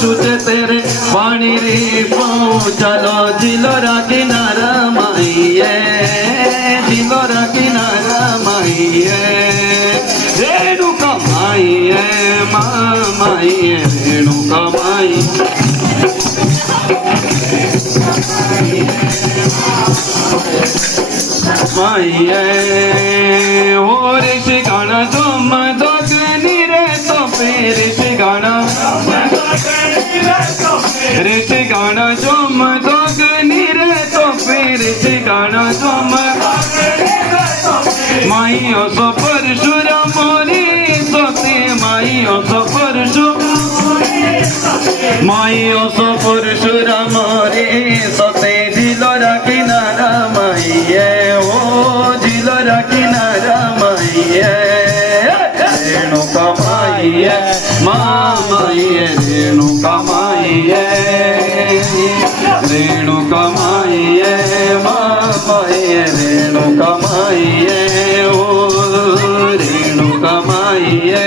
शुचे तेरे पानी रे पाऊँ चलो जिलोरा किनारा माइये जिलोरा किनारा माइये रेणुका माइये माइये रेणुका माई माइये हो ऋषि गाना तुम दोगनी रे तो फिर ऋषि गाना तुम दोगनी रे तो फिर ऋषि गाना तुम माइयो सो परशुराम मोरी सोते माइयो सो परशुराम मोरी सोते जिलोरा किनारा माइये ओ जिलोरा किनारा माइये रेणुका माइये माइये रेणुका माइये रेणुका माइये माइये रेणुका माइये ओ रेणुका माइये